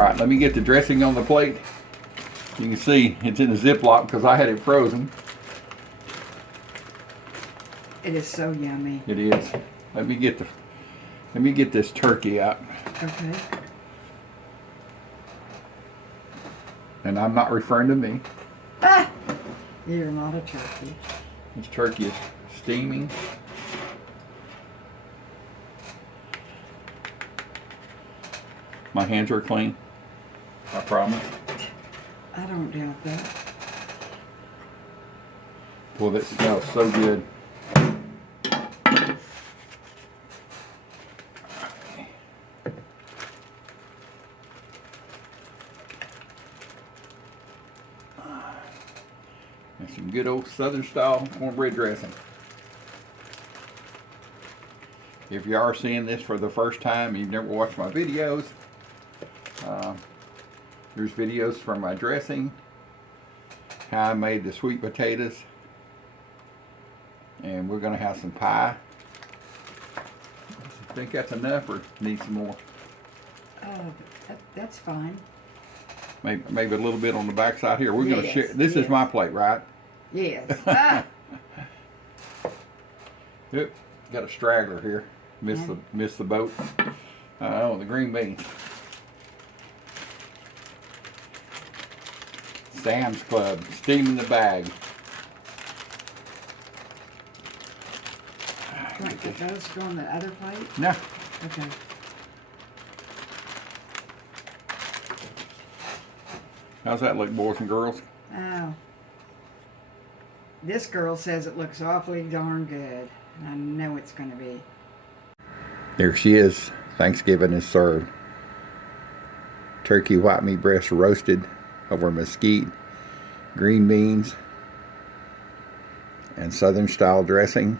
All right, let me get the dressing on the plate. You can see it's in a Ziploc because I had it frozen. It is so yummy. It is. Let me get this turkey out. Okay. And I'm not referring to me. Ah! You're not a turkey. This turkey is steaming. My hands are clean. I promise. I don't doubt that. Boy, that smells so good. And some good old Southern style cornbread dressing. If you are seeing this for the first time and you've never watched my videos, there's videos from my dressing, how I made the sweet potatoes, and we're going to have some pie. I think that's enough or need some more? That's fine. Maybe a little bit on the back side here. We're going to Yes, share. This is yes. my plate, right? Yes. Ah! Yep. Got a straggler here. Missed the boat. Oh, the green beans. Sam's Club, steam in the bag. You want to get those to go on the other plate? No. Okay. How's that look, boys and girls? Oh. This girl says it looks awfully darn good. And I know it's going to be. There she is. Thanksgiving is served. Turkey white meat breast roasted over mesquite, green beans, and Southern style dressing.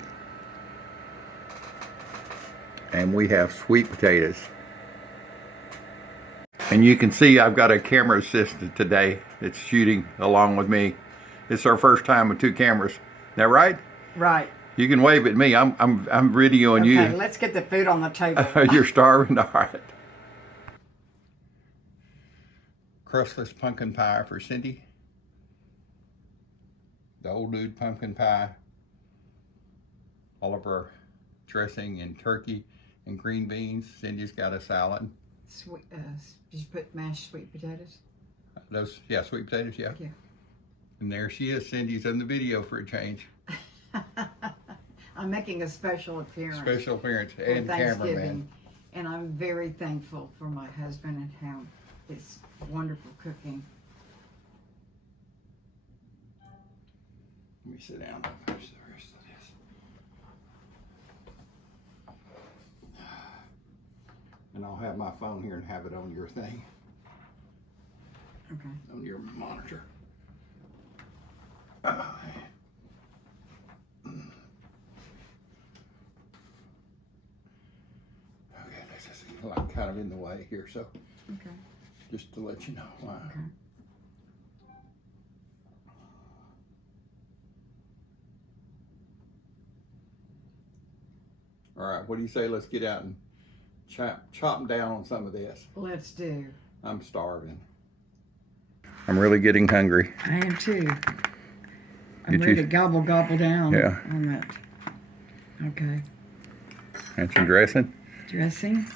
And we have sweet potatoes. And you can see I've got a camera assistant today that's shooting along with me. It's our first time with two cameras. Is that right? Right. You can wave at me. I'm videoing you. Okay, let's get the food on the table. You're starving? All right. Crustless pumpkin pie for Cindy. The old dude pumpkin pie. All of our dressing and turkey and green beans. Cindy's got a salad. Sweet. Did you put mashed sweet potatoes? Those, yeah, sweet potatoes, yeah. Yeah. And there she is. Cindy's in the video for a change. I'm making a special appearance. Special appearance for and cameraman. Thanksgiving, and I'm very thankful for my husband and how it's wonderful cooking. Let me sit down and finish the rest of this. And I'll have my phone here and have it on your thing, Okay. on your monitor. Okay, this is like kind of in the way here, so Okay. just to let you know why. Okay. All right, what do you say? Let's get out and chop down on some of this. Let's do. I'm starving. I'm really getting hungry. I am too. I'm Did ready you- to gobble that Yeah. on that. Okay. And some dressing. Dressing.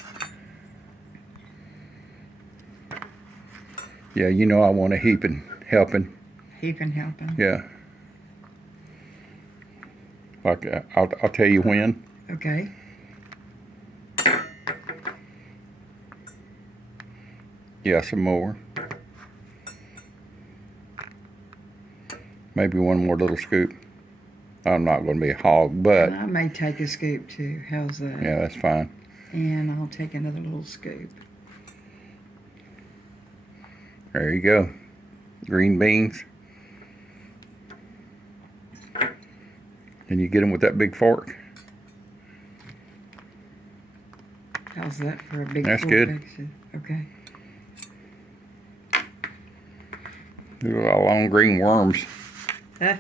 Yeah, you know I want a heaping helping. Heaping helping. Yeah. Like I'll tell you when. Okay. Yeah, some more. Maybe one more little scoop. I'm not going to be a hog, but And I may take a scoop too. How's that? yeah, that's fine. And I'll take another little scoop. There you go. Green beans. And you get them with that big fork. How's that for a big That's fork good. extra? Okay. Look at all long green worms Huh?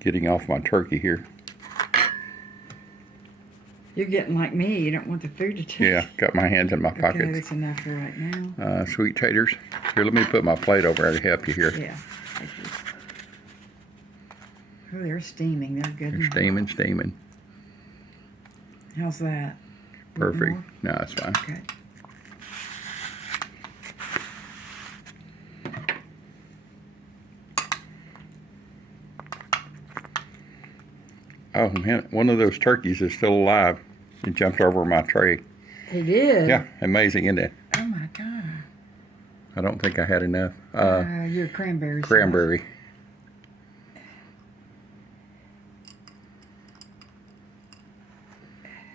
getting off my turkey here. You're getting like me. You don't want the food to taste. Yeah, got my hands in my Okay, pockets. that's enough for right now. Sweet taters. Here, let me put my plate over there to help you here. Yeah. Thank you. Oh, they're steaming. They're good. They're steaming, steaming. How's that? Perfect. More? No, it's fine. Okay. Oh man, one of those turkeys is still alive. He jumped over my tray. He did? Yeah, amazing, isn't it? Oh my God. I don't think I had enough. Your cranberry. Cranberry.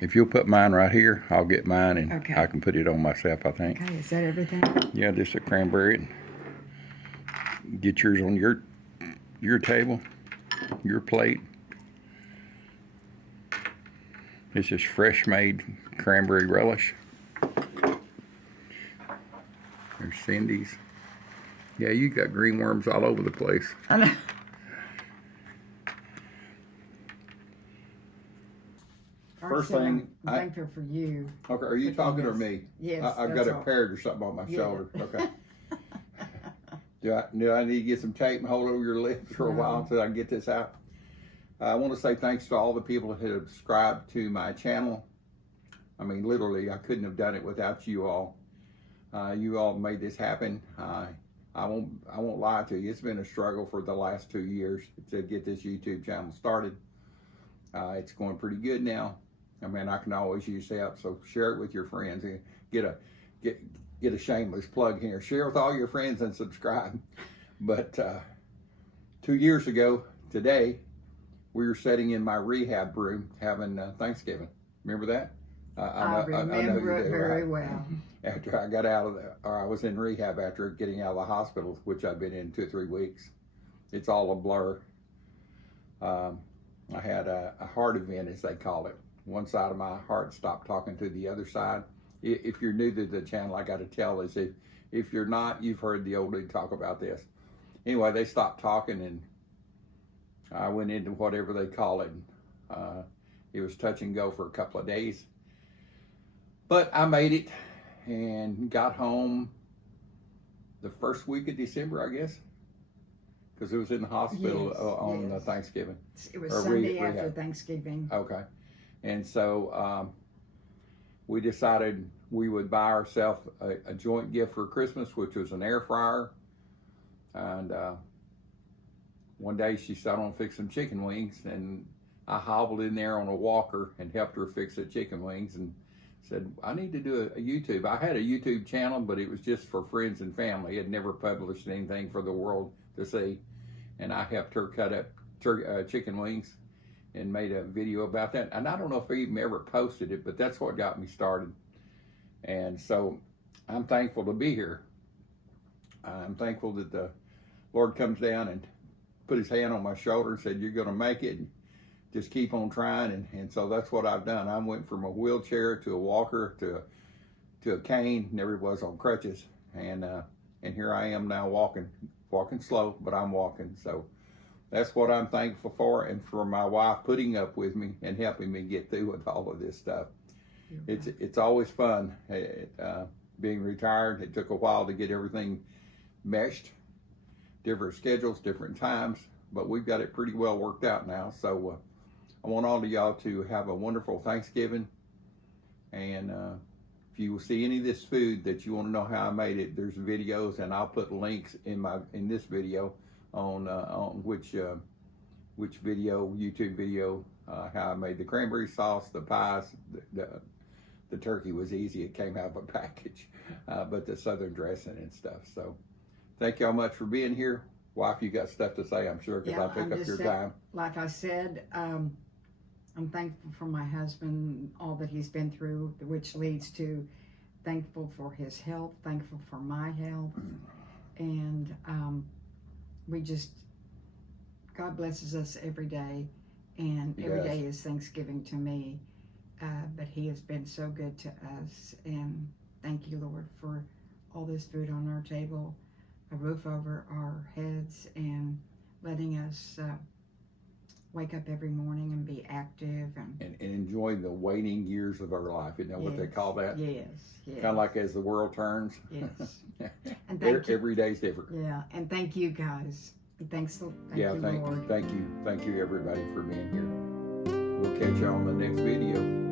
If you'll put mine right here, I'll get mine and Okay. I can put it on myself, I think. Okay, is that everything? Yeah, just a cranberry. Get yours on your table, your plate. This is fresh made cranberry relish. There's Cindy's. Yeah, you got green worms all over the place. I know. First Arsen, thing, I'm thankful for you. Okay, are you Cooking talking or this. me? Yes. I've that's got a all. parrot or something on my Yeah. shoulder. Okay. Do I need to get some tape and hold over your lips for a while until I can get this out? I want to say thanks to all the people who have subscribed to my channel. I mean, literally, I couldn't have done it without you all. You all made this happen. I won't lie to you. It's been a struggle for the last 2 years to get this YouTube channel started. It's going pretty good now. I mean, I can always use help, so share it with your friends. Get a shameless plug here. Share with all your friends and subscribe. But 2 years ago today, we were sitting in my rehab room having Thanksgiving. Remember that? I remember it very well. After I got out of I was in rehab after getting out of the hospital, which I've been in 2 or 3 weeks. It's all a blur. I had a heart event, as they call it. One side of my heart stopped talking to the other side. If you're new to the channel, I got to tell is if you're not, you've heard the old dude talk about this. Anyway, they stopped talking and I went into whatever they call it. It was touch and go for a couple of days. But I made it and got home the first week of December, I guess. Because it was in the hospital Yes, on yes. Thanksgiving. It was Or Sunday rehab. after Thanksgiving. Okay. And so we decided we would buy ourselves a joint gift for Christmas, which was an air fryer. And one day she said, I want to fix some chicken wings. And I hobbled in there on a walker and helped her fix the chicken wings and said, I need to do a YouTube. I had a YouTube channel, but it was just for friends and family. It never published anything for the world to see. And I helped her cut up chicken wings and made a video about that. And I don't know if I even ever posted it, but that's what got me started. And so I'm thankful to be here. I'm thankful that the Lord comes down and put his hand on my shoulder and said, you're going to make it. Just keep on trying. And so that's what I've done. I went from a wheelchair to a walker to a cane. Never was on crutches. And here I am now walking slow, but I'm walking. So that's what I'm thankful for, and for my wife putting up with me and helping me get through with all of this stuff. It's always fun being retired. It took a while to get everything meshed, different schedules, different times, but we've got it pretty well worked out now. So I want all of y'all to have a wonderful Thanksgiving, and if you see any of this food that you want to know how I made it, there's videos, and I'll put links in this video on which video, YouTube video, how I made the cranberry sauce, the pies. The turkey was easy. It came out of a package, but the southern dressing and stuff. So thank y'all much for being here. Wife, you got stuff to say, I'm sure, because I pick up your time. Like I said, I'm thankful for my husband, all that he's been through, which leads to thankful for his health, thankful for my health. And God blesses us every day. And every day is Thanksgiving to me. But he has been so good to us. And thank you, Lord, for all this food on our table, a roof over our heads, and letting us wake up every morning and be active and enjoy the waiting years of our life. Isn't that what they call that? Yes, yes. Kind of like as the world turns. Yes. And thank you. Every day's different. Yeah, and thank you guys. Thank you, Lord. Thank you everybody for being here. We'll catch you on the next video.